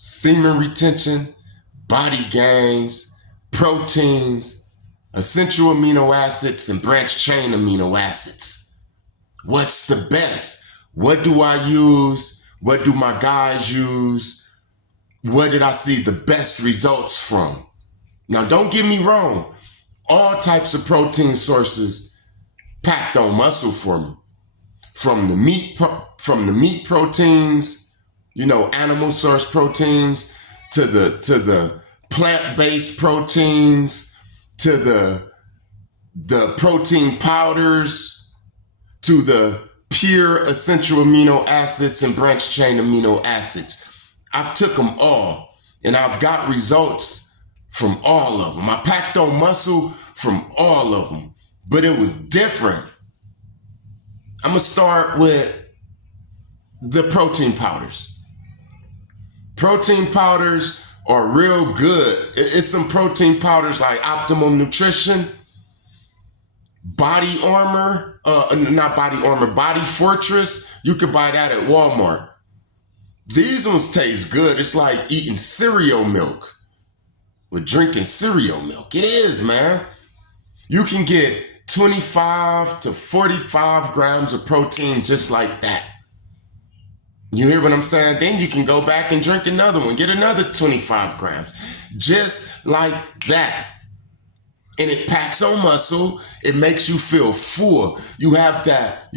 semen retention, body gains, proteins, essential amino acids, and branched chain amino acids. What's the best? What do I use? What do my guys use? What did I see the best results from? Now, don't get me wrong. All types of protein sources packed on muscle for me. From the meat proteins, animal source proteins, to the plant-based proteins, to the protein powders, to the pure essential amino acids and branched chain amino acids. I've took them all, and I've got results from all of them. I packed on muscle from all of them, but it was different. I'm gonna start with the protein powders. Protein powders are real good. It's some protein powders like Optimum Nutrition, Body Fortress. You could buy that at Walmart. These ones taste good. It's like eating cereal milk or drinking cereal milk. It is, man. You can get 25 to 45 grams of protein just like that. You hear what I'm saying? Then you can go back and drink another one, get another 25 grams, just like that. And it packs on muscle. It makes you feel full. You have that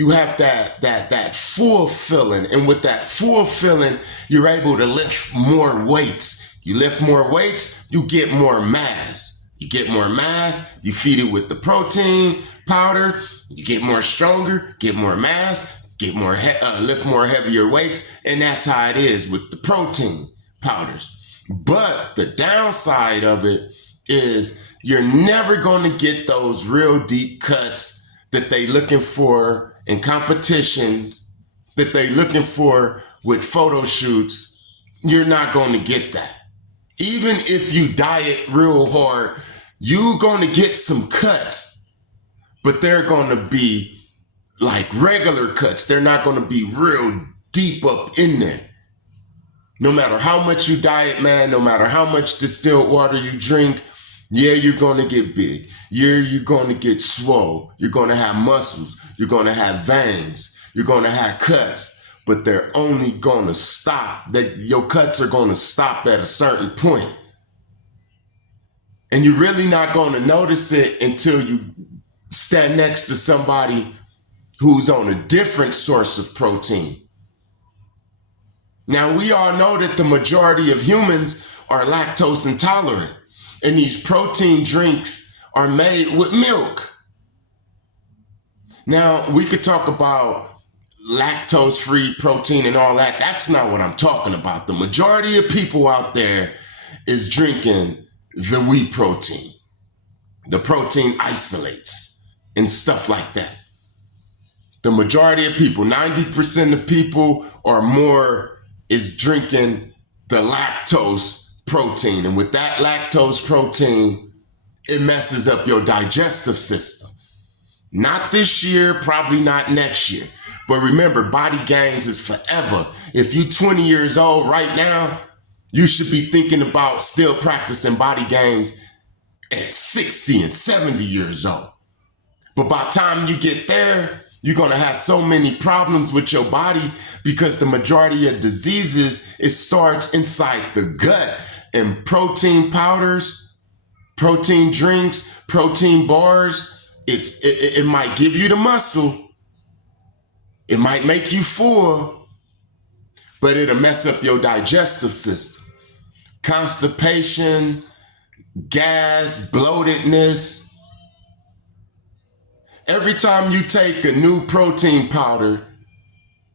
full feeling. And with that full feeling, you're able to lift more weights. You lift more weights, you get more mass. You get more mass, you feed it with the protein powder, you get more stronger, get more mass, lift more heavier weights, and that's how it is with the protein powders. But the downside of it is you're never going to get those real deep cuts that they looking for in competitions, that they looking for with photo shoots. You're not going to get that. Even if you diet real hard, you're going to get some cuts, but they're going to be like regular cuts. They're not going to be real deep up in there. No matter how much you diet, man, no matter how much distilled water you drink, yeah, you're going to get big. Yeah, you're going to get swole. You're going to have muscles. You're going to have veins. You're going to have cuts, but they're only going to stop. Your cuts are going to stop at a certain point. And you're really not going to notice it until you stand next to somebody who's on a different source of protein. Now, we all know that the majority of humans are lactose intolerant, and these protein drinks are made with milk. Now, we could talk about lactose-free protein and all that. That's not what I'm talking about. The majority of people out there is drinking the wheat protein, the protein isolates, and stuff like that. The majority of people, 90% of people or more, is drinking the lactose protein. And with that lactose protein, it messes up your digestive system. Not this year, probably not next year. But remember, body gains is forever. If you're 20 years old right now, you should be thinking about still practicing body gains at 60 and 70 years old. But by the time you get there, you're going to have so many problems with your body because the majority of diseases, it starts inside the gut. And protein powders, protein drinks, protein bars, it might give you the muscle. It might make you full, but it'll mess up your digestive system. Constipation, gas, bloatedness. Every time you take a new protein powder,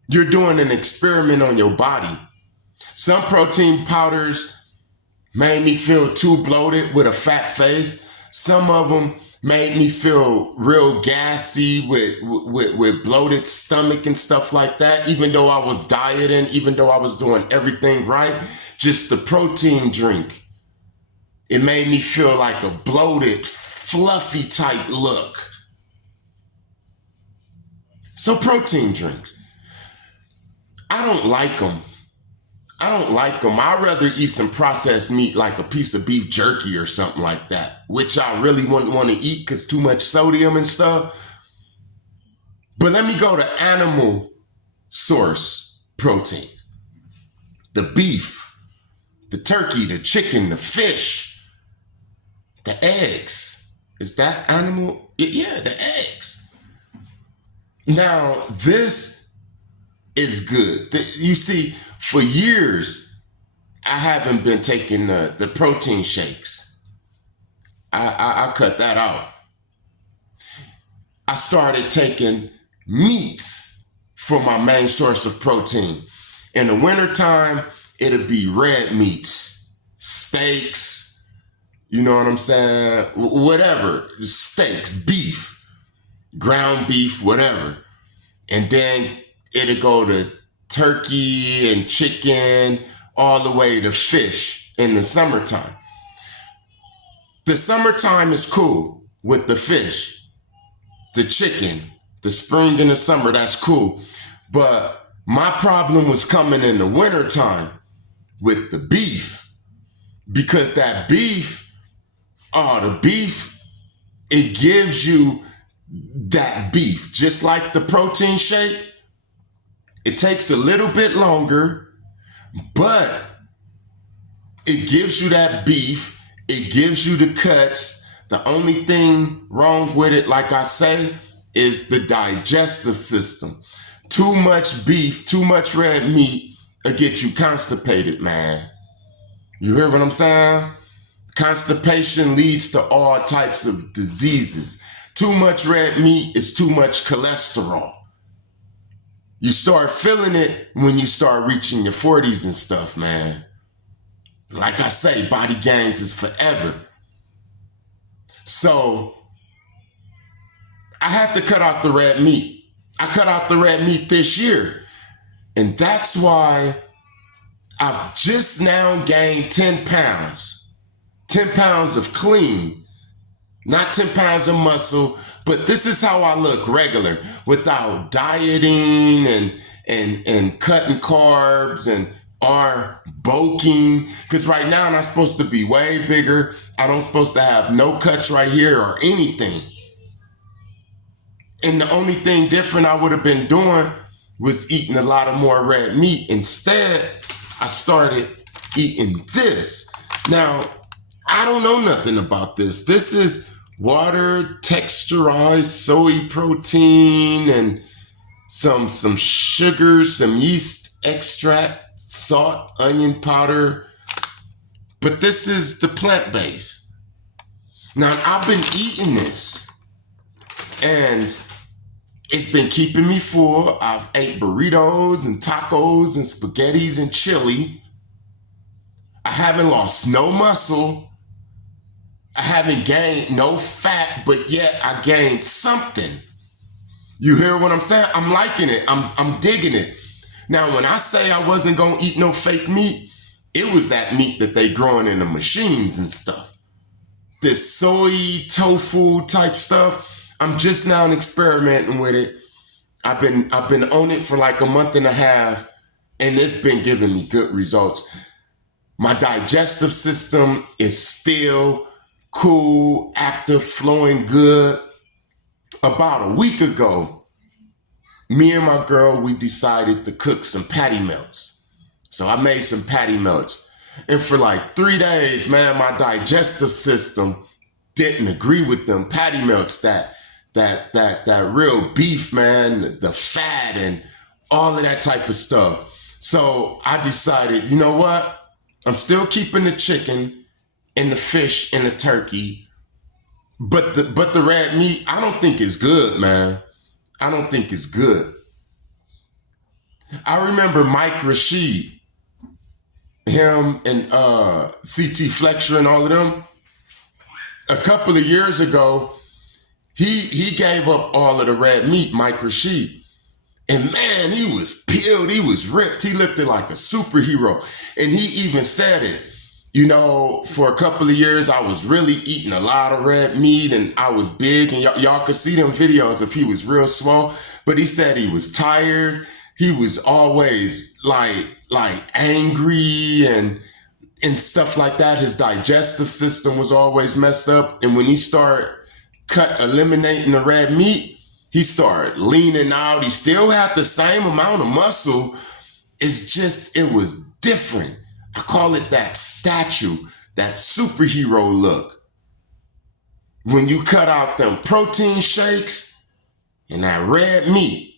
you're doing an experiment on your body. Some protein powders made me feel too bloated with a fat face. Some of them made me feel real gassy with bloated stomach and stuff like that. Even though I was dieting, even though I was doing everything right, just the protein drink, it made me feel like a bloated, fluffy type look. So protein drinks, I don't like them. I don't like them. I'd rather eat some processed meat like a piece of beef jerky or something like that, which I really wouldn't want to eat because too much sodium and stuff. But let me go to animal source proteins. The beef, the turkey, the chicken, the fish, the eggs. Is that animal? Yeah, the eggs. Now, this is good. You see, for years, I haven't been taking the protein shakes. I cut that out. I started taking meats for my main source of protein. In the wintertime, it'll be red meats, steaks, you know what I'm saying? Whatever, steaks, beef, ground beef, whatever. And then it'll go to turkey and chicken, all the way to fish in the summertime. The summertime is cool with the fish, the chicken, the spring and the summer, that's cool. But my problem was coming in the wintertime with the beef, because that beef, the beef, it gives you that beef, just like the protein shake. It takes a little bit longer, but it gives you that beef. It gives you the cuts. The only thing wrong with it, like I say, is the digestive system. Too much beef, too much red meat will get you constipated, man. You hear what I'm saying? Constipation leads to all types of diseases. Too much red meat is too much cholesterol. You start feeling it when you start reaching your 40s and stuff, man. Like I say, body gains is forever. So I had to cut out the red meat. I cut out the red meat this year. And that's why I've just now gained 10 pounds. 10 pounds of clean, not 10 pounds of muscle, but this is how I look regular, without dieting and cutting carbs and bulking. Because right now I'm supposed to be way bigger. I don't supposed to have no cuts right here or anything. And the only thing different I would have been doing was eating a lot of more red meat. Instead, I started eating this. Now, I don't know nothing about this. This is water texturized soy protein and some sugar, some yeast extract, salt, onion powder. But this is the plant-based. Now, I've been eating this, and it's been keeping me full. I've ate burritos and tacos and spaghettis and chili. I haven't lost no muscle. I haven't gained no fat, but yet I gained something. You hear what I'm saying? I'm liking it. I'm digging it. Now, when I say I wasn't going to eat no fake meat, it was that meat that they growing in the machines and stuff. This soy tofu type stuff. I'm just now experimenting with it. I've been on it for like a month and a half, and it's been giving me good results. My digestive system is still cool, active, flowing good. About a week ago, me and my girl, we decided to cook some patty melts. So I made some patty melts. And for like 3 days, man, my digestive system didn't agree with them patty melts, that real beef, man, the fat and all of that type of stuff. So I decided, you know what? I'm still keeping the chicken and the fish and the turkey, but the red meat, I don't think is good, man. I don't think it's good. I remember Mike Rashid, him and CT Fletcher and all of them. A couple of years ago, he gave up all of the red meat, Mike Rashid. And man, he was peeled, he was ripped, he looked like a superhero. And he even said it, you know, for a couple of years, I was really eating a lot of red meat and I was big, and y'all could see them videos if he was real swole. But he said he was tired, he was always like angry and stuff like that. His digestive system was always messed up. And when he started eliminating the red meat, he started leaning out. He still had the same amount of muscle. It's just, it was different. I call it that statue, that superhero look. When you cut out them protein shakes and that red meat.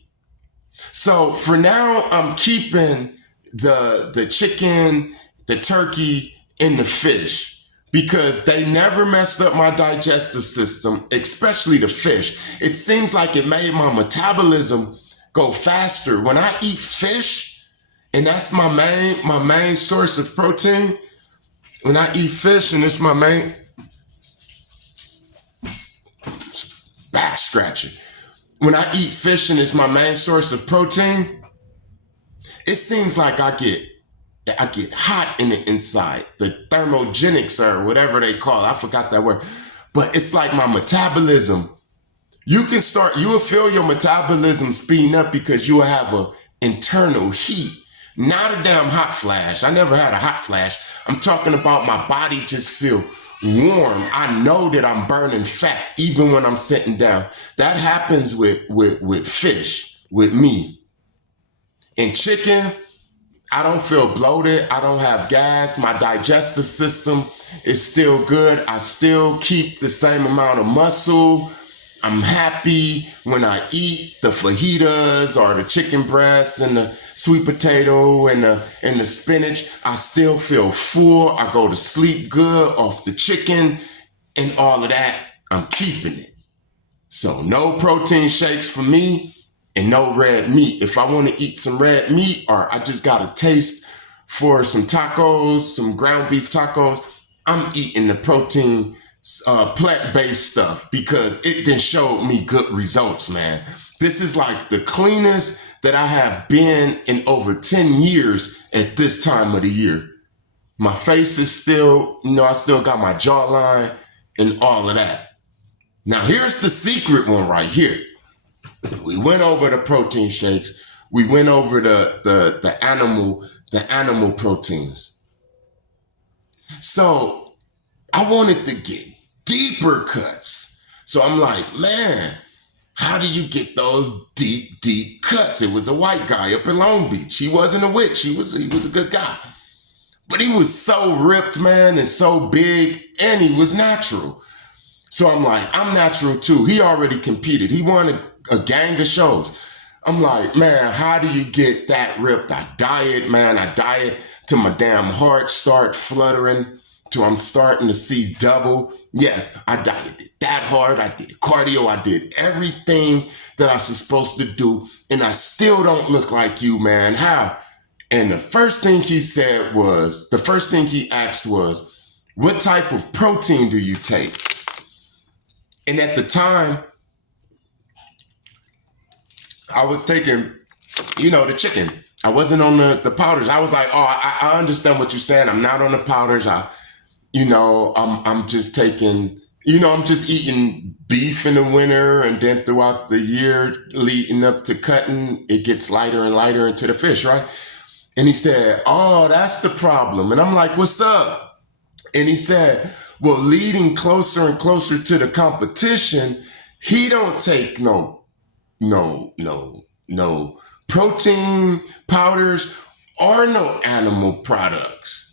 So for now, I'm keeping the chicken, the turkey, and the fish because they never messed up my digestive system, especially the fish. It seems like it made my metabolism go faster. When I eat fish, and that's my main source of protein, when I eat fish and it's my main back scratching. When I eat fish and it's my main source of protein, it seems like I get hot in the inside, the thermogenics or whatever they call it. I forgot that word. But it's like my metabolism. You will feel your metabolism speeding up because you will have an internal heat, not a damn hot flash. I never had a hot flash. I'm talking about my body just feel warm. I know that I'm burning fat even when I'm sitting down. That happens with fish, with me. And chicken, I don't feel bloated. I don't have gas. My digestive system is still good. I still keep the same amount of muscle. I'm happy when I eat the fajitas or the chicken breasts and the sweet potato and the spinach. I still feel full. I go to sleep good off the chicken and all of that. I'm keeping it. So no protein shakes for me and no red meat. If I want to eat some red meat or I just got a taste for some tacos, some ground beef tacos, I'm eating the protein plant-based stuff because it done showed me good results, man. This is like the cleanest that I have been in over 10 years at this time of the year. My face is still, I still got my jawline and all of that. Now here's the secret one right here. We went over the protein shakes. We went over the animal proteins. So I wanted to get deeper cuts. So I'm like, man, how do you get those deep cuts? It was a white guy up in Long Beach. He wasn't a witch. He was a good guy. But he was so ripped, man, and so big, and he was natural. So I'm like, I'm natural too. He already competed. He won a gang of shows. I'm like, man, how do you get that ripped? I diet, man. I diet till my damn heart start fluttering, till I'm starting to see double. Yes, I dieted that hard. I did cardio. I did everything that I was supposed to do, and I still don't look like you, man. How? And the first thing he asked was, what type of protein do you take? And at the time, I was taking, the chicken. I wasn't on the powders. I was like, oh, I understand what you're saying. I'm not on the powders. I'm just taking, I'm just eating beef in the winter, and then throughout the year leading up to cutting, it gets lighter and lighter into the fish, right? And he said, oh, that's the problem. And I'm like, what's up? And he said, well, leading closer and closer to the competition, he don't take no protein powders or no animal products.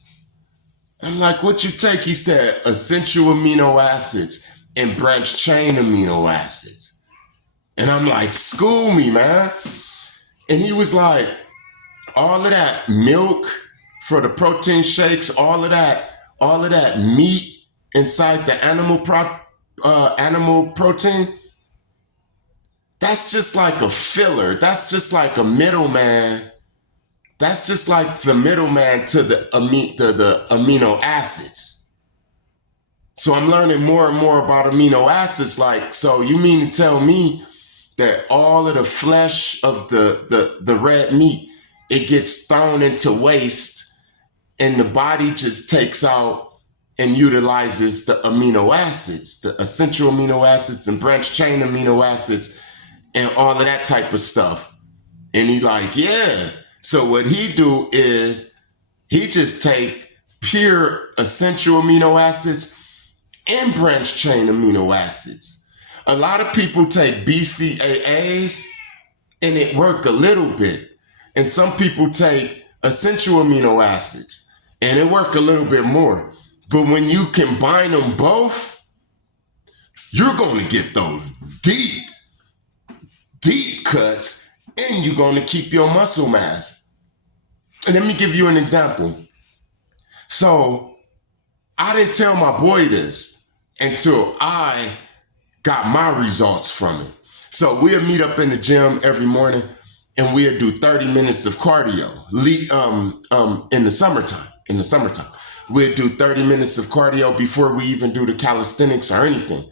I'm like, what you take? He said, essential amino acids and branched chain amino acids. And I'm like, school me, man. And he was like, all of that milk for the protein shakes, all of that meat inside the animal protein, that's just like a filler. That's just like a middleman. That's just like the middleman to the amino acids. So I'm learning more and more about amino acids. Like, so you mean to tell me that all of the flesh of the red meat, it gets thrown into waste and the body just takes out and utilizes the amino acids, the essential amino acids and branched chain amino acids and all of that type of stuff. And he like, yeah. So what he do is he just take pure essential amino acids and branch chain amino acids. A lot of people take BCAAs and it work a little bit. And some people take essential amino acids and it work a little bit more. But when you combine them both, you're going to get those deep cuts, and you're going to keep your muscle mass. And let me give you an example. So I didn't tell my boy this until I got my results from it. So we'll meet up in the gym every morning and we'll do 30 minutes of cardio in the summertime. We'll do 30 minutes of cardio before we even do the calisthenics or anything.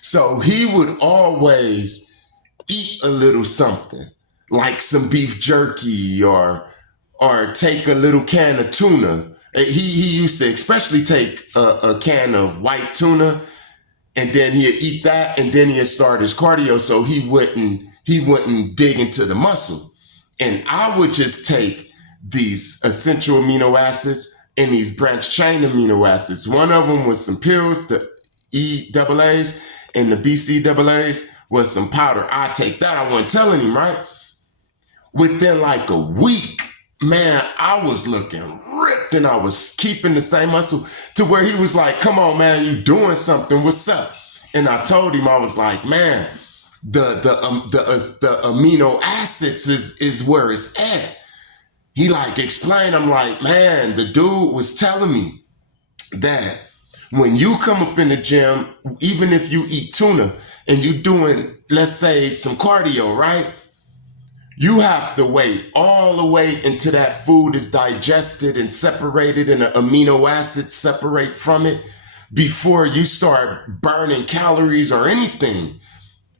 So he would always eat a little something, like some beef jerky or take a little can of tuna. He used to especially take a can of white tuna, and then he'd eat that, and then he'd start his cardio so he wouldn't dig into the muscle. And I would just take these essential amino acids and these branch chain amino acids. One of them was some pills, the EAAs, and the BCAAs was some powder. I take that. I wasn't telling him, right? Within like a week, man, I was looking ripped and I was keeping the same muscle to where he was like, come on, man, you doing something. What's up? And I told him, I was like, man, the amino acids is where it's at. He like explained, I'm like, man, the dude was telling me that when you come up in the gym, even if you eat tuna and you doing, let's say, some cardio, right? You have to wait all the way until that food is digested and separated and the amino acids separate from it before you start burning calories or anything.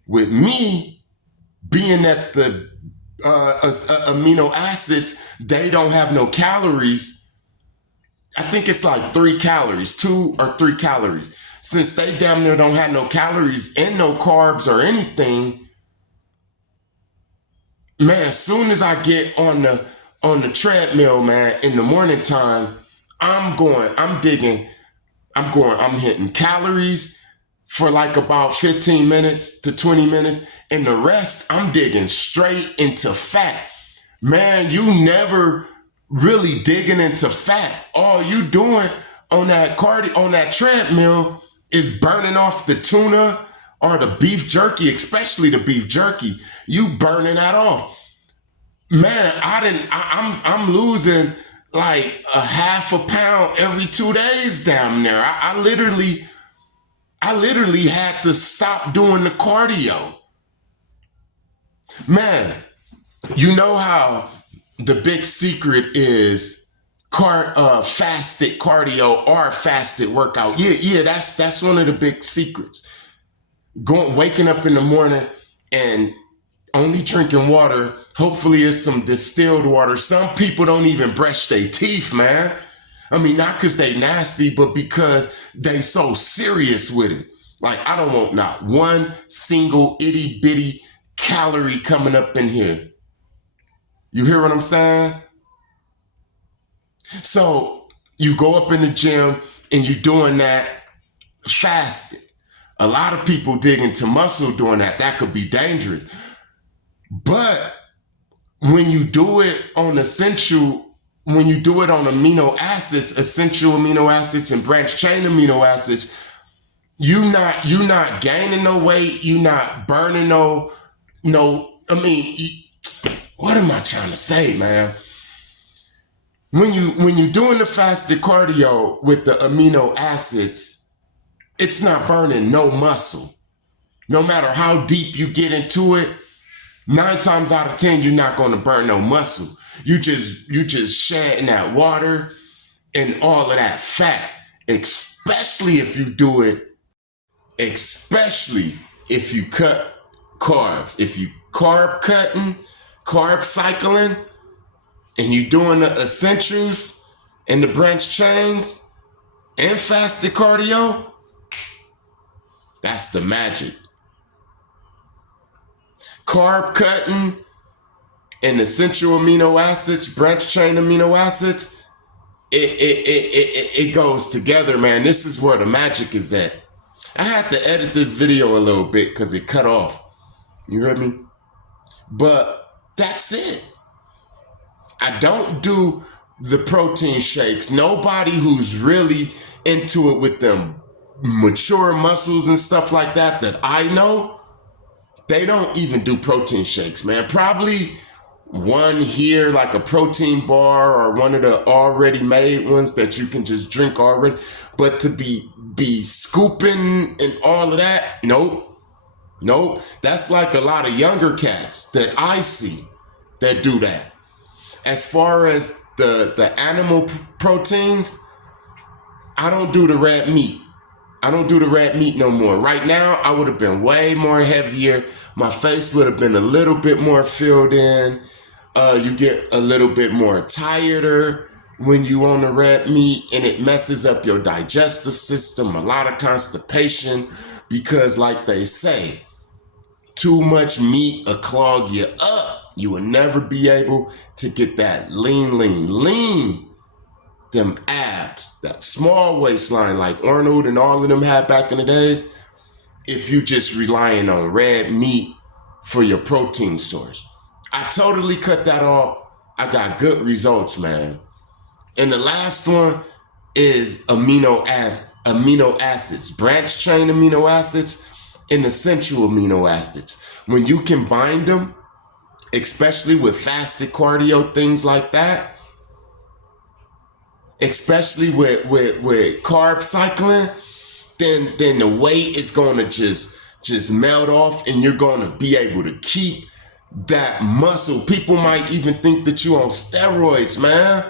With me, being that the amino acids, they don't have no calories. I think it's like 3 calories, 2 or 3 calories. Since they damn near don't have no calories and no carbs or anything, man, as soon as I get on the treadmill, man, in the morning time, I'm hitting calories for like about 15 minutes to 20 minutes. And the rest, I'm digging straight into fat. Man, you never really digging into fat. All you doing on that treadmill is burning off the tuna or the beef jerky, especially the beef jerky. You burning that off. Man, I'm losing like a half a pound every 2 days down there. I literally had to stop doing the cardio. Man, you know how the big secret is fasted cardio or fasted workout. Yeah, that's one of the big secrets. Waking up in the morning and only drinking water. Hopefully it's some distilled water. Some people don't even brush their teeth, man. I mean, not because they nasty, but because they so serious with it. Like, I don't want not one single itty bitty calorie coming up in here. You hear what I'm saying? So you go up in the gym and you're doing that fasted. A lot of people dig into muscle doing that. That could be dangerous. But when you do it on amino acids, essential amino acids and branch chain amino acids, you're not gaining no weight. You're not burning what am I trying to say, man? When you're doing the fasted cardio with the amino acids, it's not burning no muscle. No matter how deep you get into it, 9 times out of 10, you're not going to burn no muscle. You just shedding that water and all of that fat, especially if you cut carbs. If you carb cutting, carb cycling, and you doing the essentials and the branch chains and fasted cardio, that's the magic. Carb cutting and essential amino acids, branch chain amino acids, it goes together, man. This is where the magic is at. I had to edit this video a little bit because it cut off. You heard me? But that's it. I don't do the protein shakes. Nobody who's really into it with them mature muscles and stuff like that I know, they don't even do protein shakes, man. Probably one here, like a protein bar or one of the already made ones that you can just drink already. But to be scooping and all of that, nope. That's like a lot of younger cats that I see that do that. As far as the animal proteins, I don't do the red meat. I don't do the red meat no more. Right now, I would have been way more heavier. My face would have been a little bit more filled in. You get a little bit more tireder when you on the red meat, and it messes up your digestive system, a lot of constipation, because like they say, too much meat will clog you up. You will never be able to get that lean, them abs, that small waistline like Arnold and all of them had back in the days, if you just relying on red meat for your protein source. I totally cut that off. I got good results, man. And the last one is amino acids, branch chain amino acids and essential amino acids. When you combine them, especially with fasted cardio, things like that, especially with carb cycling, then the weight is going to just melt off, and you're going to be able to keep that muscle. People might even think that you on steroids, man.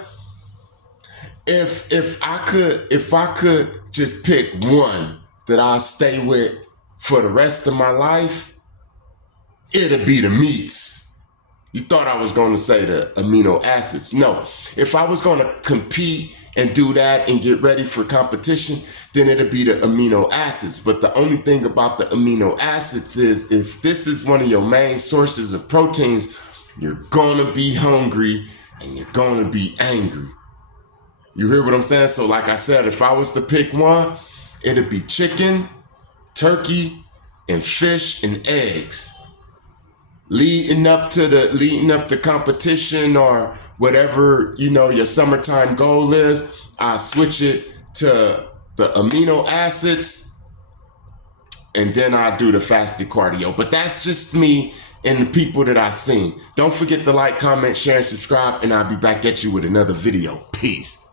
If I could just pick one that I'll stay with for the rest of my life, it'd be the meats. You thought I was going to say the amino acids. No, if I was going to compete and do that and get ready for competition, then it'd be the amino acids. But the only thing about the amino acids is if this is one of your main sources of proteins, you're going to be hungry and you're going to be angry. You hear what I'm saying? So like I said, if I was to pick one, it'd be chicken, turkey, and fish and eggs. Leading up to competition or whatever, your summertime goal is, I switch it to the amino acids, and then I do the fasted cardio. But that's just me and the people that I seen. Don't forget to like, comment, share, and subscribe, and I'll be back at you with another video. Peace.